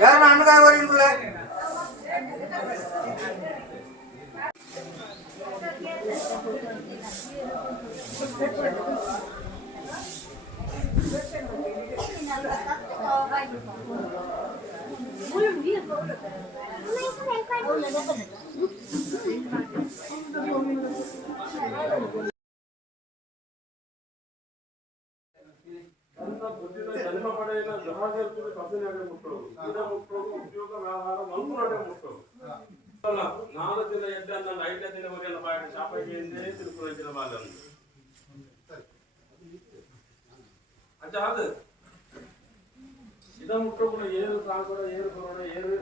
ಯಾರು ಹಣ್ಣುಗಾಯಿ ಬರೀ ಜನ್ಮ ಪಡೆಯಿನ ಜಹಾಜರ್ತಿಗೆ ಕಸನಾಗೆ ಮುಟ್ಟೋದು ಗಿಡ ಮುಟ್ಟೋದು ಉದ್ಯೋಗ ವ್ಯವಹಾರ ಮಂಕುನಾಗೆ ಮುಟ್ಟೋದು 4 ದಿನ ಎದ್ದನ್ನ 5ನೇ ದಿನವರೆಲ್ಲ ಬಾಯಿಗೆ ಶಾಪಕ್ಕೆ ತಿರುಪುರ ಬಾಲನ್ನು ಅಜ್ಜ ಅದು ಇದ ಮುಟ್ಟೋಗುಣ ಏರು ಸಾಗರ ಏರು ಬರೋಣ ಏರು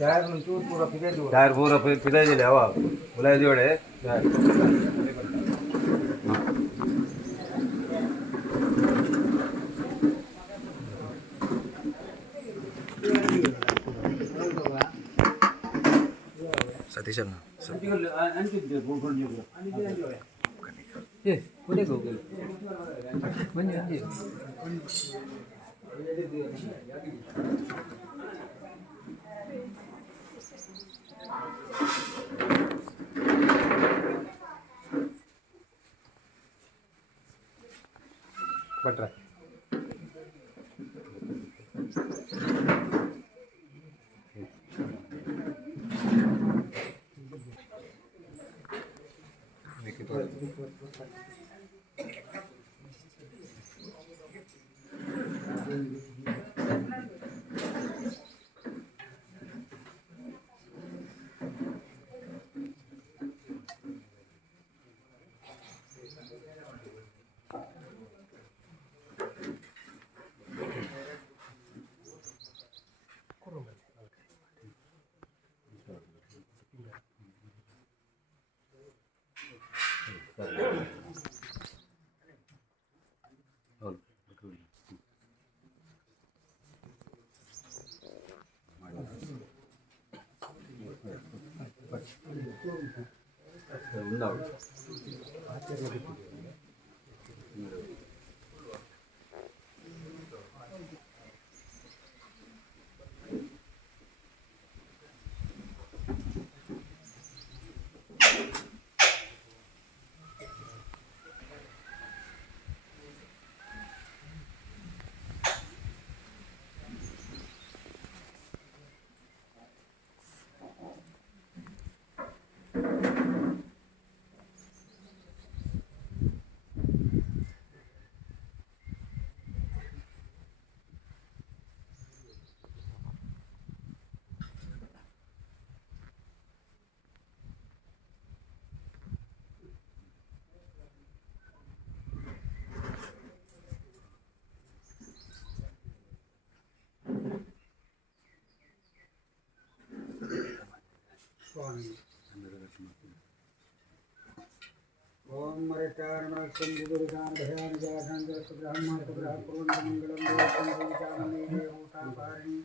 टायर पूरा पिता जी लेवा बुलाए जोड़े सतीश बट्रा ओम मरेचारण संजुगुरुदान भयान जाधान जगद्ब्रह्म ग्रह पूर्ण मंगलम देवतामने देवता पारिणी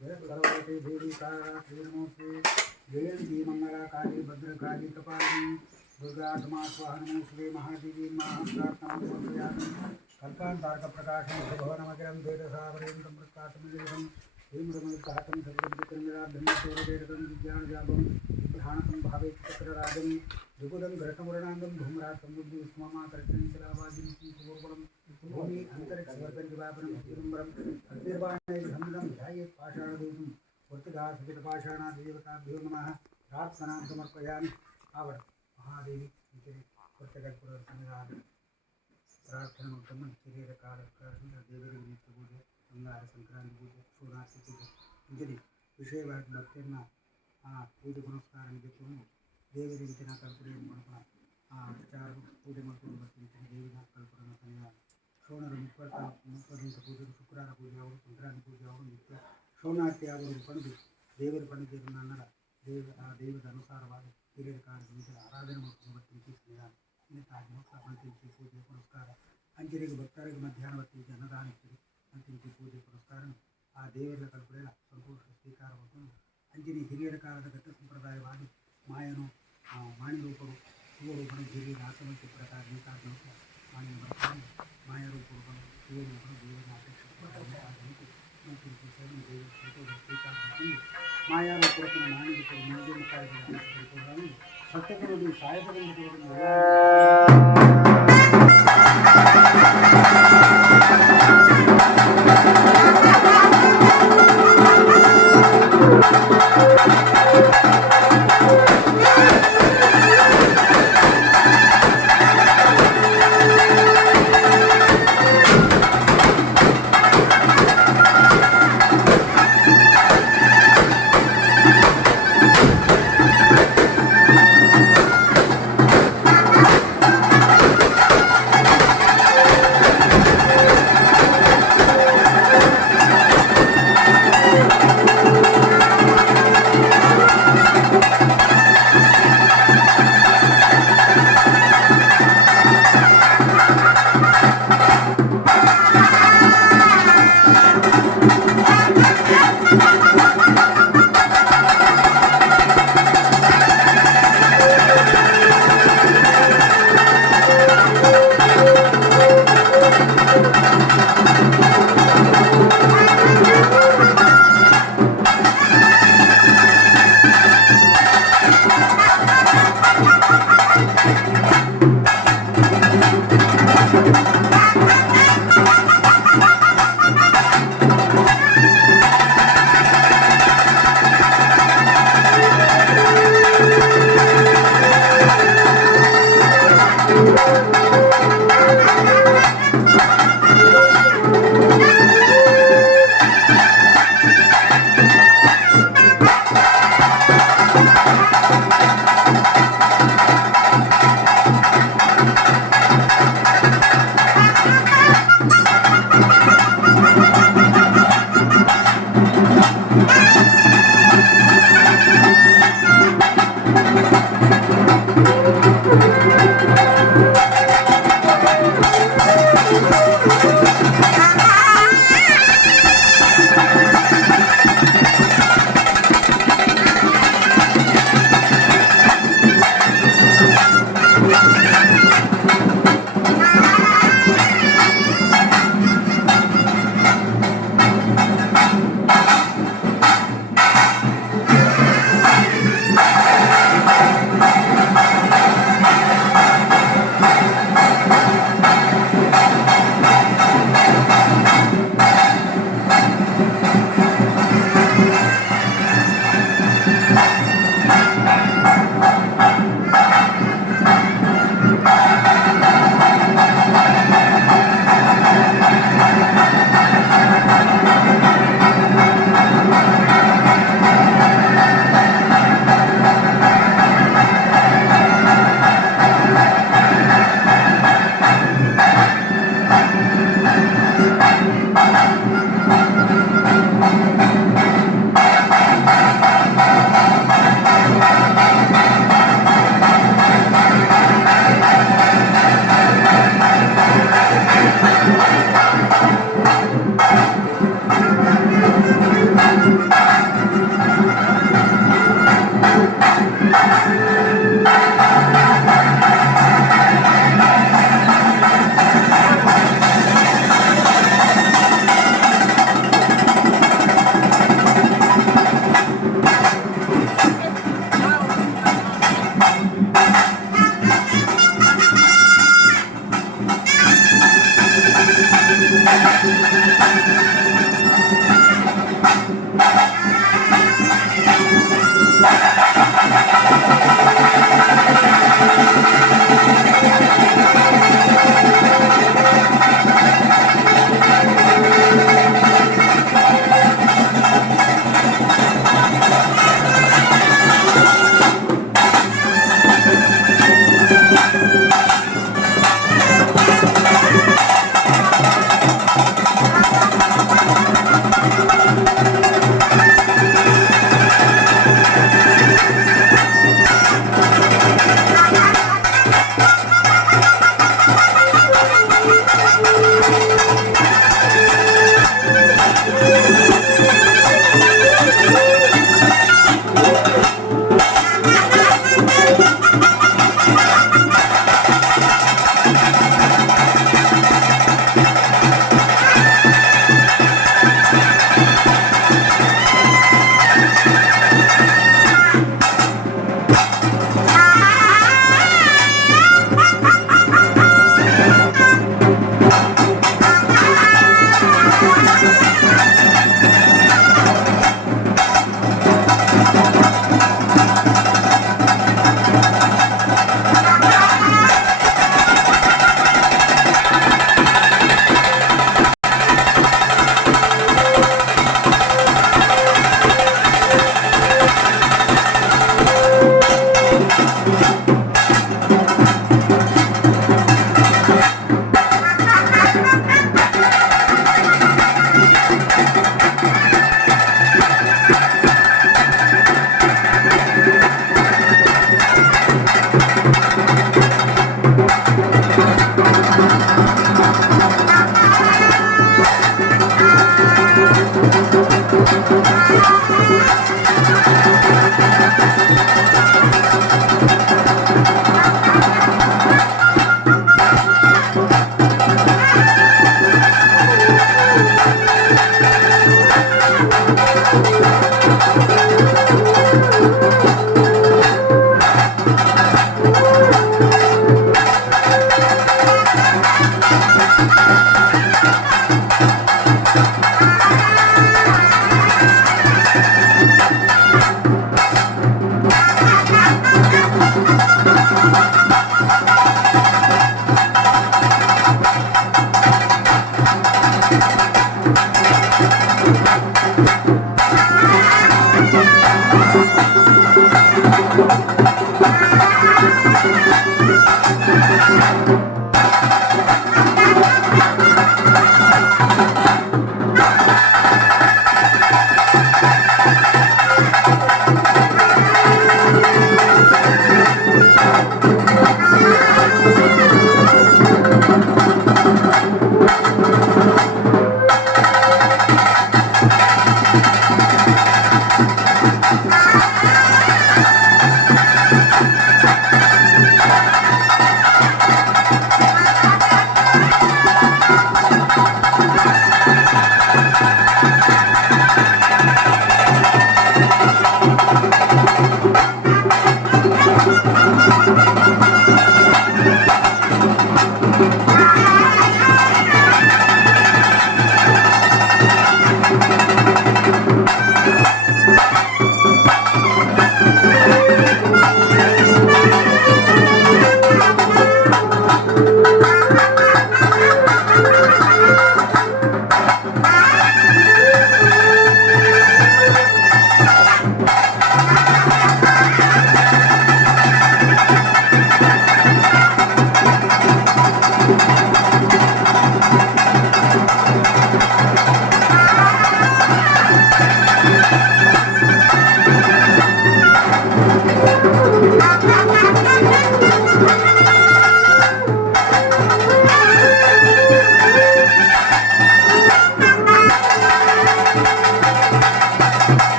सर्वते देवी तारा श्रीनमोस्ते जयंती मंगला काली भद्रकाली कपालिनी दुर्गा क्षमा स्वाहा श्री महादेवी महाप्रार्थना समर्पयामि कल्पांतारक प्रकाशं भवनमग्रं वेदसावरेन्द्रं प्रकाशमिलेहं हेमरमणिकाहतं सर्वविक्रमराधन्यतेरवेदं विज्ञानजापं ध्यानतं भावे चक्रराजं जुगुदं घृतमुरणांगं धूम्रातं बुद्धिस्ममाकर्षणिकलावाजिं सुवर्णं भूमि अन्तरिक्षवर्तनिवापनं भक्तिरम्बरं अग्निर्वाणैर्धम्मिदं ध्यायेत् पाषाणदूतं वर्तगासुपितपाषाणादेवताभ्यो नमः प्रार्थनां समर्पयामि ಆವಡ ಮಹಾದೇವಿ ಇಂಚನೆ ಕೊಟ್ಟಗಲ್ಪುರ ಸಂಘ ಪ್ರಾರ್ಥನೆ ಮಾಡ್ಕೊಂಡು ಹಿರಿಯರ ಕಾಲದಿಂದ ದೇವರಿಗೆ ನಿತ್ಯ ಪೂಜೆ ಬಂಗಾರ ಸಂಕ್ರಾಂತಿ ಪೂಜೆ ಶಿವರಾತ್ರಿ ಪೂಜೆ ಇಂಚನೆ ವಿಷಯವಾಗಿ ಭಕ್ತಿಯನ್ನ ಪೂಜೆ ಪುನಸ್ಕಾರ ನಿಜಕ್ಕೂ ದೇವರಿಗೆ ದಿನ ಕಲ್ಪನೆ ಮಾಡ್ಕೊಂಡು ವಿಚಾರ ಪೂಜೆ ಮಾಡ್ಕೊಂಡು ಬರ್ತೀನಿ ದೇವಿನ ಕಲ್ಪನೆ ಸಮಯ ಶೋಣರು ಮುಪ್ಪದಿಂದ ಪೂಜೆ ಶುಕ್ರವಾರ ಪೂಜೆ ಅವರು ಸಂಕ್ರಾಂತಿ ಪೂಜೆ ಅವರು ನಿತ್ಯ ಶೋಣಾರ್ತಿ ಅವರು ಪಡೆದು ದೇವರ ಪಂಡಿತರು ನನ್ನರ ದೇವದ ಅನುಸಾರವಾಗಿ ಹಿರಿಯರ ಕಾಲದಿಂದ ಆರಾಧನೆ ಮಾಡ್ಕೊಂಡು ಬರ್ತೀನಿ ಸಂವಿಧಾನ ಇನ್ನಿತಾಗಿ ಮಂತ್ರಿಸಿ ಪೂಜೆ ಪುರಸ್ಕಾರ ಅಂಜರಿಗೆ ಭಕ್ತರಿಗೆ ಮಧ್ಯಾಹ್ನ ಹೊತ್ತಿಗೆ ಅನ್ನದಾನಿಸ್ತೀರಿ ಮಂತ್ರಿಸಿ ಪೂಜೆ ಪುರಸ್ಕಾರ ಆ ದೇವರ ಕಲ್ಪನೆ ಸಂತೋಷ ಸ್ವೀಕಾರ ಮಾಡಿಕೊಂಡು ಅಂಜನಿ ಹಿರಿಯರ ಕಾಲದ ಘಟ್ಟ ಸಂಪ್ರದಾಯವಾಗಿ ಮಾಯನು ಮಾಣಿ ರೂಪರು ಶಿವರೂಪನು ಹಿರಿಯರ ಆಸಮಂತಿ ಪ್ರಕಾರ ನೇತಾಜ್ಞಾತ ಮಾಣಿನ ಬರ್ತಾನೆ ಮಾಯ ರೂಪಗಳು ಶಿವರೂಪನು ದೇವರ ಅಪೇಕ್ಷೆ ಮಂತ್ರಿಸಿ ಸೇವೆ ದೇವರ ಸಂತೋಷ ಸ್ವೀಕಾರ ಮಾಡಿಕೊಂಡು ಮಾಯಾ ರೂಪರನ್ನು ಮಾಣಿ ರೂಪರು ಮುಂದಿನ ಕಾರ್ಯಗಳನ್ನು ಸತ್ಯಗಳು ಸಾಯಕದಲ್ಲಿ